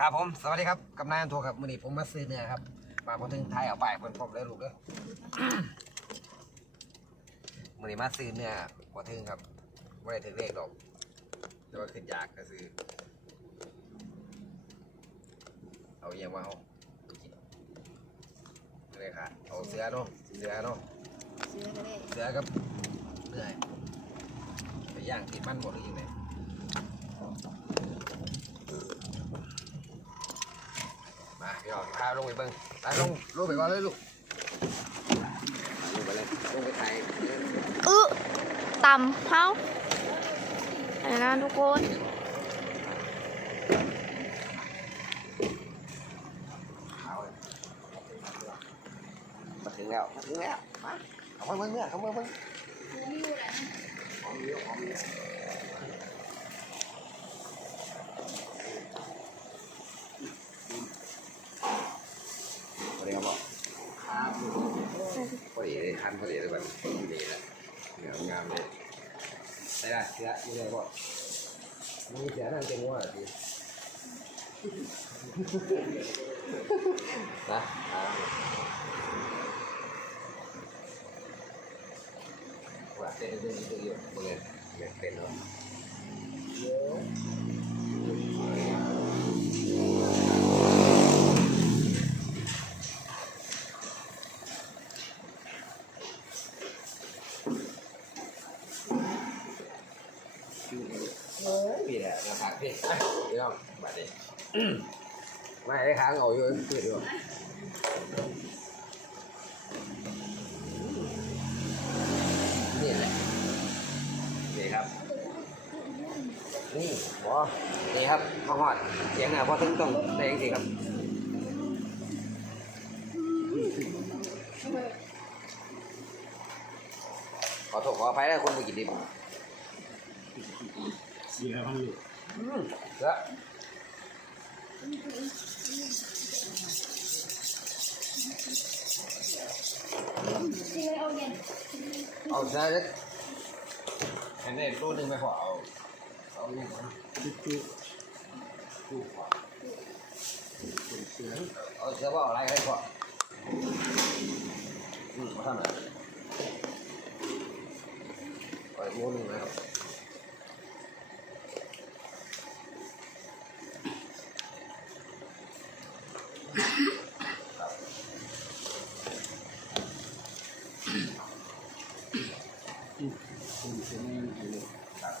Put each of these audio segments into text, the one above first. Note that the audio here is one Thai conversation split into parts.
ครับผมสวัสดีครับกำนันทัวร์ครับมื่อนี้ผมมาซื้อเนื้อครับมาพอถึงไทยเอาไปเพิ่นพบเลยลูกเด้อมือนี้มาซื้อเนื้อพอถึงครับไม่ได้ถึงเลขหรอกแต่ว่าขึ้นอยากก็ซื้อเอาเยี่ยงมาเอาเลยค่ะเอาเสือเนาะเสือเนาะซื้อก็ได้เสือกับเนื้อไปย่างติดมันหมดหรือยังไง มาพี่น้องพาลงไปเบิ้งไปลงลงไปก่อนเลยลูกลงไปเลยลงไปไทยอึตำเฮาอันนั้นทุกคนเอาเลยมาถึงแล้วมาถึงแล้วมาเอามาเบิ้งเนื้อเอามาเบิ้งพอดีครับบอกครับพอดีเลยคันพอดีเลยแบบดีแล้วเหนืองามเลย ใช่ได้เสือนี่เลยบอกมีเสือนั่งเต็มหัวทีนะอ่าว่าเต้นเต้นเต้นเยอะมึงเนี่ยเนี่ยเต้นเนาะเยอะพี่แหละนะครับพี่พี่น้องบัดนี้ ไม่ให้ค้างเอาอยู่เปิดด้วยนี่แหละนี่ครับ นี่บอนี่ครับมาหอดเสียงอะพอถึงต้องได้ยังสิครับขอโทษขออภัยนะคนไปกินดิบเสียเขาอยู่อืมแล้ว เอาซะเด็กเห็นได้รูปหนึ่งไม่พอเอาเอาลูกนะจุ๊จุ๊ลูกพอเสือเอาเสื้อว่าอะไรก็ได้พออืมมาทำอะไรเอาอีกรูปหนึ่งนะครับ คนเสียแม่อยู่เลย ครับ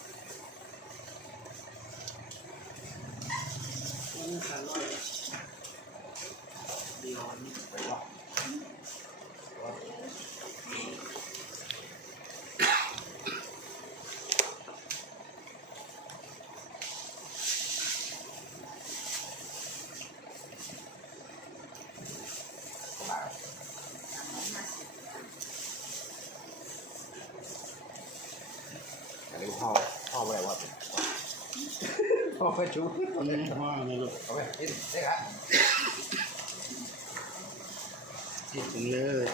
นี่ขาลอยเดียวนี่ ไปว่าอันนี้พ่อพ่ออะไรวะ พ่อไปชูอันนี้ว่าไงลูกเอาไปกินได้ครับติดถึงเลย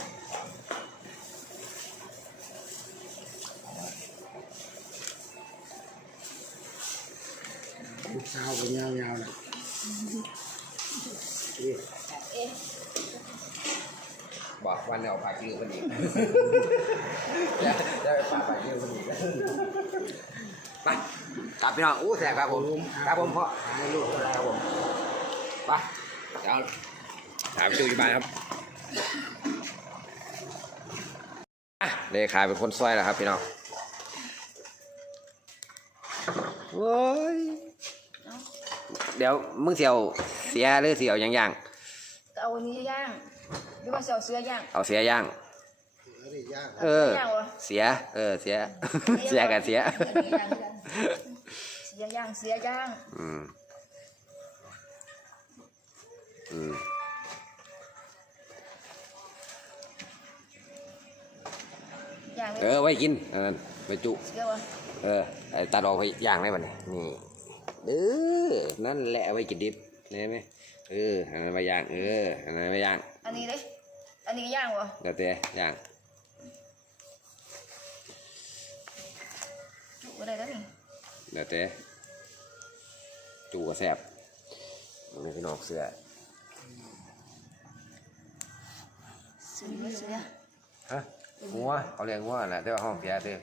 ลูกสาวก็ยาวๆนะนี่บอกวันนี้เอาปลาคิวคนอีกจะจะไปปลาปลาคิวคนอีก ไปครับพี่น้องอู้แสบครับผมครับผมพ่อให้ลูกอะไรครับผมไปเดี๋ยวถามจูที่บ้านครับอะเลขาเป็นคนซอยแล้วครับพี่น้องโว้ยเดี๋ยวมึงเสียวเสียหรือเสียวอย่างๆเอาอันนี้ย่างหรือว่าเสียวเสื้อย่างเอาเสียย่างเสือได้ย่างเออเสียย่างวะเสีย เออ เสีย เสียกันเสีย เสียย่างเสียย่าง อืม อืมย่างเลเอยอไว้กินอันนั้นไว้จุเสียวะเออไอ้ตัดออกไปย่างได้ป่ะเนี่ยนี่เออนั่นแหละไว้กินดิบเห็นไหมเอออันนั้นไว้ย่างเอออันนั้นไว้ย่าง อันนี้เลยอันนี้ก็ย่างวะเดี๋ยวเตะย่าง ก็ได้แล้วนี่เดี๋ยวเตะจูกระแสบมึงนี่พี่น้องเสือเสือเสือฮะงัวเขาเรียกงัวแหละแต่ว่าห้องเสียเด้อ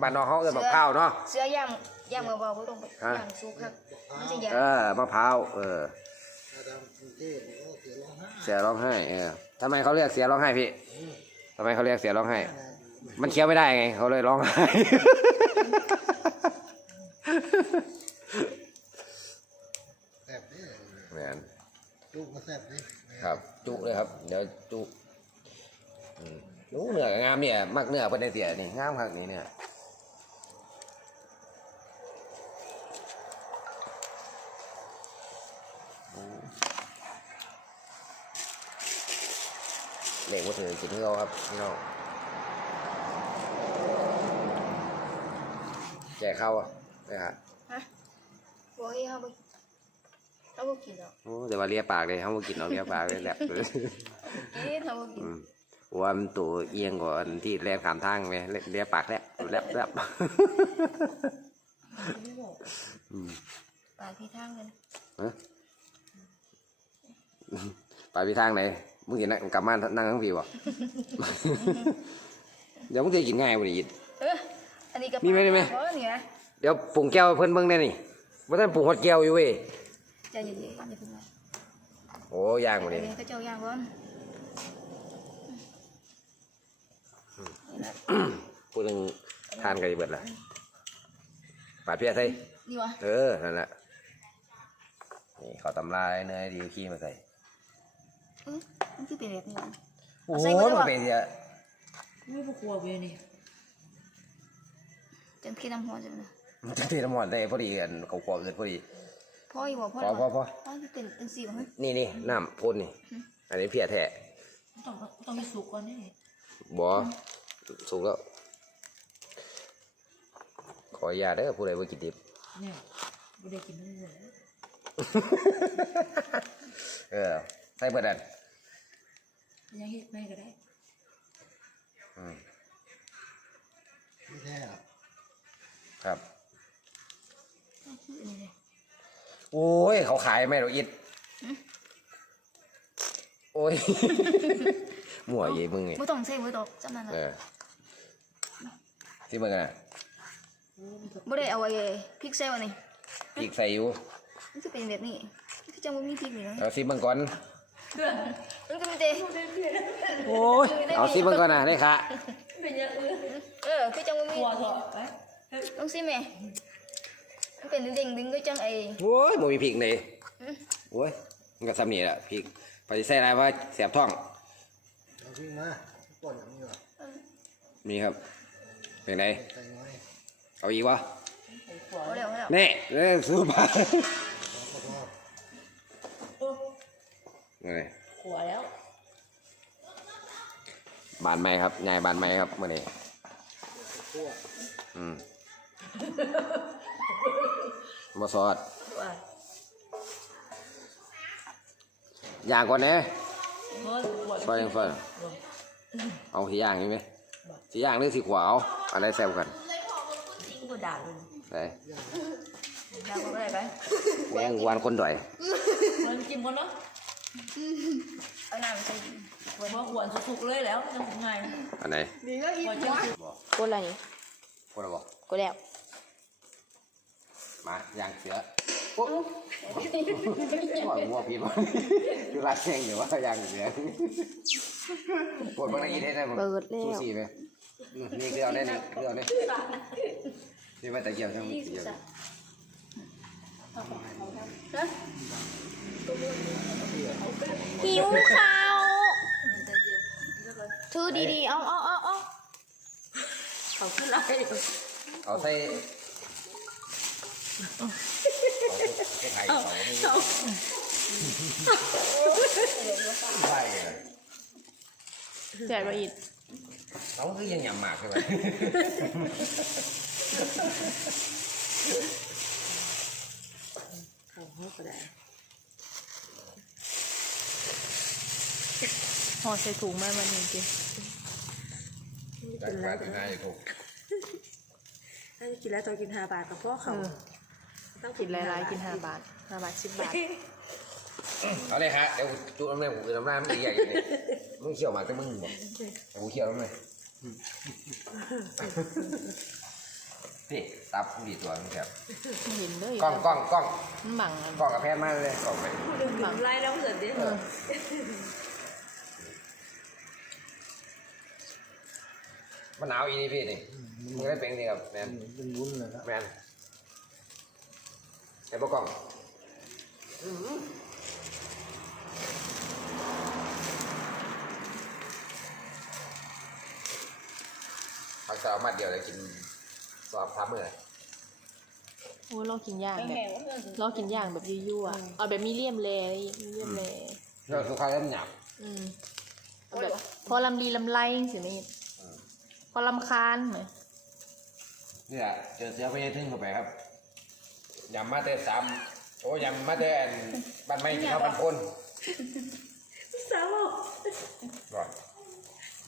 บ้านน้องเขาเอิ้นมะพร้าวเนาะเสือย่างย่างเบาๆบ่ต้องไปฮะย่างสุกครับมันจะยาเออมะพร้าวเออถ้าทำกรุงเทพเนี่ยก็เสียร้องไห้เสียร้องไห้เออทำไมเขาเรียกเสียร้องไห้พี่ทำไมเขาเรียกเสียร้องไห้ มันเคี้ยวไม่ได้ไง เขาเลยร้องไห้แซ่บเนี่ยแมนลูกก็แซ่บเนี่ยครับ จุเลยครับ เดี๋ยวจุอืมรู้เนื้อก็งามเนี่ย มักเนื้อเป็นในเสียนี่งามครับนี่เนี่ยเหล็กว่าถือกินที่เขาครับพี่น้องแจ กเข้าอะนะฮะฮะบ่ให้เฮาบ่เฮาบ่กินหรอกโอ้แต่ว่าเลียปากเลยเขามากินเอาเลียปากเลยแหลบเลยกินเฮาบ่กินอืมว่ามันตัวเอียงกว่าอันที่แลบขามทางไหมเลียปากแลบแลบแลบอืมปากที่ทางกันฮะไปไปทางไหนมึงเห็นนะกลับมานั่งทั้งผีวะเดี๋ยวมึงจะกินง่ายวันนี้เอออันนี้ก็มีไหมมีไหมเพราะนี่นะเดี๋ยวปรุงแก้วให้เพิ่นเบิ่งได้นี่ว่าท่านปรุงฮอดแก้วอยู่เว้ยใจเย็นๆอย่าเพิ่งมาโอ้ย่างวันนี้เดี๋ยวก็เจ้าย่างก่อนพูดถึงทานกันจะเบิดละปาดเพียใส่นี่วะเออนั่นแหละนี่เขาตำลายเนยดีขี้มาใส่เออมันคือเป็นแบบนี้วะโอ้เอาโหใส่หมดเลยมันวะเป็นเสียไม่พวกครัวเวียนี่ จนขี้น้ำหัวจังเลยมันจะตีน้ำมันได้พอดีอันเขาขอเกิดพอดีพ่ออยู่บ่พ่อพอพอพอพ่อคือเป็นเป็นสีของมันนี่นี่น้ำพ่นนี่ อันนี้เพียแท้ต้องต้องมีสุกก่อนนี่บอสุกแล้ว ขออนุญาตเด้อผู้ใดว่ากินดิบเนี่ยไม่ได้กินทั้งหมดเออใส่เบิดอันยังเฮ็ดไม่ก็ได้อืมไม่แท้หรอก ครับคืออันนี้เลย โอ้ย เขาขายไหมเราอิดโอ้ย มั่วเยี่มึงไงไม่ต้องใส่ไม่ต้องจำนั่นแหเอละอที่มึงกันนะไม่ได้เอาไอ้พริกใส่วะนี่อีกใส่อยู่มันคือเป็นแบบนี้มันคือจังว่ามีพริกนี่เนาะเอาซิมึงก่อน มันก็มีแต่โอ้ย เอาซิมึงก่อนนะได้ค่ะ เออคือจังว่ามีครัวเถอะไป ต้องซิแม่มันเป็นเด้งๆดึงก็จังไอ้โอ้ยบ่มีพริกเลยโอ้ยมันก็ซ้ำนี่แหละพริกไปใส่อะไรว่าเสียบท้องเอาวิ่งมาป่นอย่างนี้วะมีครับเป็นไงใส่น้อยเอาอีกวะเอาแล้วเอาแล้วแน่เออสู้มาพอพอนี่ครัวแล้วบานไม้ครับยายบานไม้ครับมื่อนี้พวกอืม มาซอดว่าย่างก่อนนะเพิ่นครัวซอยยังเฟินเอาสีย่างนี่ไหมสีย่างหรือสีขวาเอาอะไรแซ่บกันยิ่งกว่าด่าเลยไปยาวกว่าอะไรไปแมงวันคนด่อยมันกินก่อนเนาะเอาน้ำใส่เพราะขวดสุกๆเลยแล้วจะทำไงอันไหนขวดจะสุกกดอะไรนี่พูดอะไรบอกกดแล้ว มาย่างเสือโอ้ยหัวพี่มันคือร้านแข่งอยู่ว่าย่างเสือปวดบางทีได้ไหมผมเปิดแล้ซูวซี่ไหมอืมนี่คือเอาได้นี่คือเอาได้นี่ว่าตะเกียบทั้งเกียบหิวข้าวถือดีๆเอาเอาเอาเอาเขาขึ้นไรเอาใส่ เอาใส่ไข่สองนี่ใช่เลยแจกมาอีกเขาคือยังหยำหมากใช่ไหมเขาเขาก็ได้ห่อใส่ถุงมามันจริงได้มาถึงง่ายถูกถ้าจะกินแล้วตัวกินห้าบาทกับพ่อเขา ต้องกินหลายๆ กินห้าบาทห้าบาทสิบบาท เอาเลยครับเดี๋ยวจุดน้ำแม่ผมคือน้ำหน้ามันดีใหญ่เลยมึงเขี่ยวหมากแต่มึงบอกแต่กูเขี่ยวน้ำเลยพี่ตับมีตัวมึงครับเห็นเลยกล้องกล้องกล้องมันบังอันกล้องกับแพทย์มากเลยกล้องไปดึงถึงไล่แล้วเสร็จดิเออมันหนาวอีนี่พี่นี่มึงได้เป็นนี่ครับแมนเป็นวุ้นเลยนะแมน ไอ้พวกกล้องพักสาวมัดเดียวเลยกินสอบสามมื้อโอ้ยเรากินย่างแบบเรากินย่างแบบยั่วๆเอาแบบมีเลียมแลมีเลียมแลเราสุขภาพเริ่มหยาบอืมเอาแบบพอลำลีลำไรสินี่พอลำคาญไหมนี่แหละเจอเสือพญาทึ่งเข้าไปครับ ยำมาเตอร์สามโอ้ยำมาเตอร์แอนบ้านไม่กินข้าวปันคนสาวบอกก่อน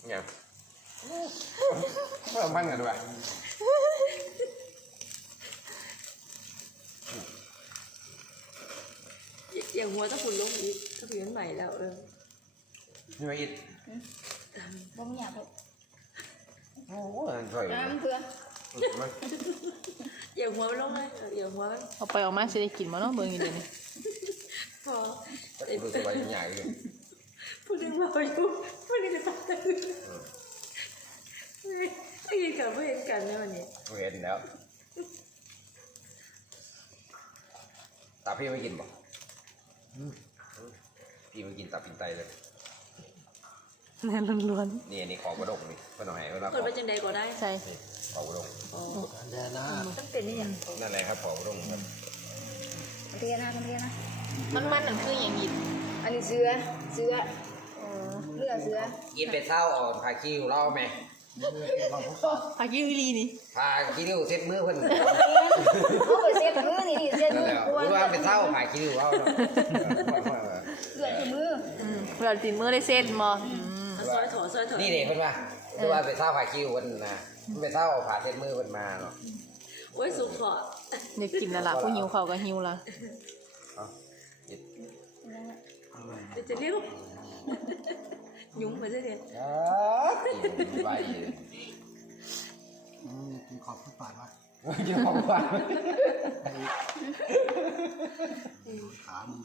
เนี่ยเพิ่มพันกันด้วยอย่างหัวต้องฝุ่นลงอีกถ้าเปลี่ยนใหม่แล้วเออนี่มาอีกบ่มีอยากโอ้โหอันสวยเลยน้ำเพื่อมัน อย่าหัวลงเลยอย่าหัวเอาไปเอามาสิได้กินมาเนาะเบิ่งอยู่เดี๋ยวนี้พอรู้สึกว่าใหญ่เลยพูดถึงเราอยู่พูดถึงตาตื่นไม่เห็นกันไม่เห็นกันในวันนี้เห็นแล้วตาพี่ไม่กินบ่พี่ไม่กินตับกินไตเลยแน่ล้วนๆนี่นี่ของกระดกนี่เพื่อนเอาให้เพื่อนเอาคนไปจังใดก็ได้ใช่ นี่ของกระดกการแดนหน้าต้องเป็นนี่ยังนั่นแหละครับของกระดกครับเรียนนะเรียนนะมันมันนั่นคืออย่างยินอันนี้เสือเสือเลือเสือกินเป็ดเศร้าอ่อนพาคิวเล่าไหมผักยูอีหลีนี่พาคิวเซ็ตมือเพื่อนเขาไปเซ็ตมือนี่นี่เซ็ตนั่นมืแหอละกวนรู้ว่าเป็นเศร้าพาคิวเล่าเนาะเลือดที่มืออืมเวลาตีนมือได้เส้นบ่อืมเอาซอยถอซอยถอนี่เด็กเพื่อนว่า รู้ว่าเป็นเศร้าพาคิวเพื่อนนะเป็นเศร้าผ่าเซ็ตมือเพื่อนมาเนาะโอ้ยสุกขอเด็กกินแล้วล่ะผู้หิวเขาวก็หิวละเอาจะเรียกยุ้งไปซะเด็ดกินไปอืมกินขอบฟุตบาทวะกินของหวานขามึง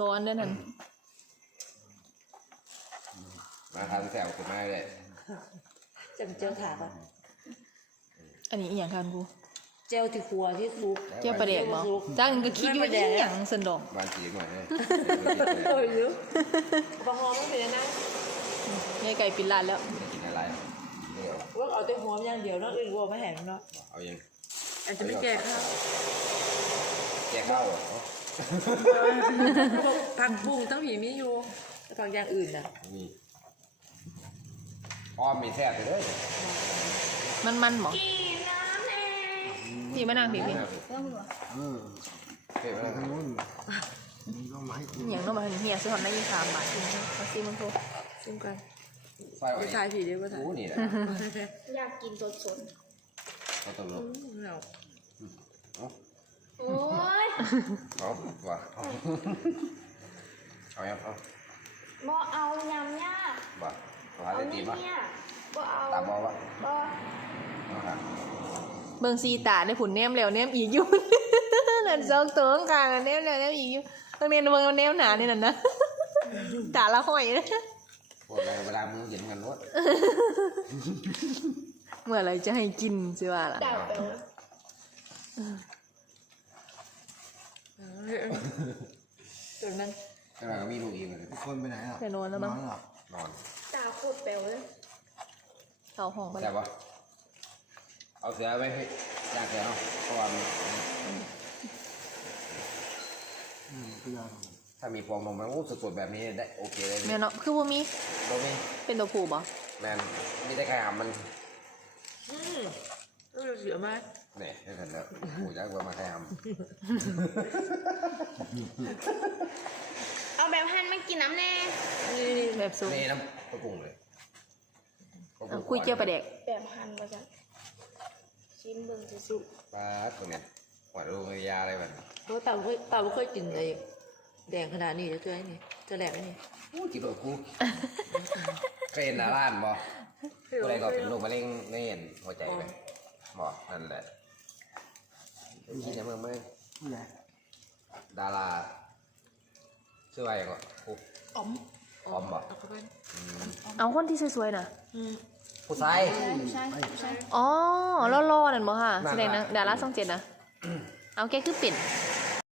ร้อนด้วยนั่นมาทานแซวคุณแม่เลย จำเจียวถาดอะอันนี้อีหยังคันกูเจียวที่ครัวที่ซุกเจ้าประเด็กบ่จ้างก็คิดอยู่ว่าอีหยังสันดอกบานสีหน่อยเลยโอ้ยยุบะฮอไม่เป็นนะนี่ไก่ปิดร้านแล้วกินอะไรเดี๋ยวว่าเอาแต่หัวอย่างเดียวน้องอื่นวัวไม่แห้งเนาะเอายังอาจจะไม่แก่ข้าวแกงข้าวเหรอผักบุ้งต้องผีมีอยู่แต่ผักอย่างอื่นน่ะ นี่อ้อมมีแซ่บไปเลยมันมันๆบ่พี่มานั่งพี่พี่เรื่องหัวเออเผ็ดไปมากทางนู้นมึงก็มาให้กูอหย่างเน้องมาเฮียซื้อหอนได้ยี่สามบาทมาซิมันโทรซิมกันไฟอ่อไปนทายผีเดียวก็ทายโอ้นี่แหละอยากกินสดสดเขาตกลงเหงาโอ้ยเอาว่ะเอาเอายังเอาบ่เอายำยากว่ะขอ หาเอาได้ตีนี่มั้ยเนี่ยบ่เอาตามบอกว่าบ่เอาค่ะเบิ่งซีตาได้ผุนแนมแล้วแนมอีกอยู่นั่นสองตัวกลางๆแนมแล้วแนมอีกอยู่ต้องเรียนเบิ่งแนมหนานี่นั่นนะตาละห้อยนะพวกเราเวลามือเย็นกันรถเมื่อไหรจะให้กินสิว่าล่ะดาวเปลวจนนั้นขนาดก็มีลูกอีกเลยทุกคนไปไหนอะไปนอนแล้วมั้งหรอนอน ดาวโคตรเปลวเลยเข้าห้องไปแต่ว่าเอาเสือไว้ให้ย่างเสือเนาะเพราะว่ามันอืมคือยังถ้ามีฟองนมมันโอ้สดๆแบบนี้ได้โอเคเลยแม่เนาะคือบ่มีตรงนี้เป็นตัวผู้บ่แมนมีแต่ไข่หำมันอืมรู้เสียมากเนี่ยให้เห็นแล้วโอ้ยากกว่ามาไข่ห เอาแบบหั่นมากินน้ำแน่นี่นี่แบบสุกำนี่น้ำปลากุ้งเลยปลาอะกุ้งคุยเจียวปลาแดกแบบหั่นมาจ้ะชิมเบิ่งสุกปลาตัวเนี้ยหวานรูมยาอะไรแบบนี้เพราะเต่าเคยเต่าเคยกินเลยแดงขนาดนี้จะเจอไอ้นี่จะแหลกไอ้นี่อู้จิบกับกูเคยเห็นดาราอันบ่อะไรก็เป็นโรคมะเร็งในเห็นหัวใจไหมบอกนั่นแหละคิดอย่างเมื่อเมื่อนี่แหละดารา ชื่ออะไรก่อนกูอ๋อมออมบ่เอาเข้าไปเอาคนที่สวยๆน่ะ อืมผู้ชาย ผู้ชายผู้ชายอ๋อล่อๆนั่นบ่ค่ะนั่นแสดงนะล่ะดาราช่องเจ็ดนะเอาแกคือปิ่นเ